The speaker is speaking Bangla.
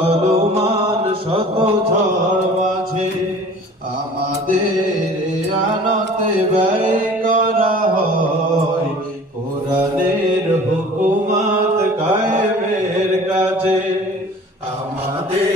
চলমান শত ঝড় মাঝে আমাদের আনতে ব্যয় করা হয় কোরআনের হুকুমাত কায়েমের কাজে। আমাদের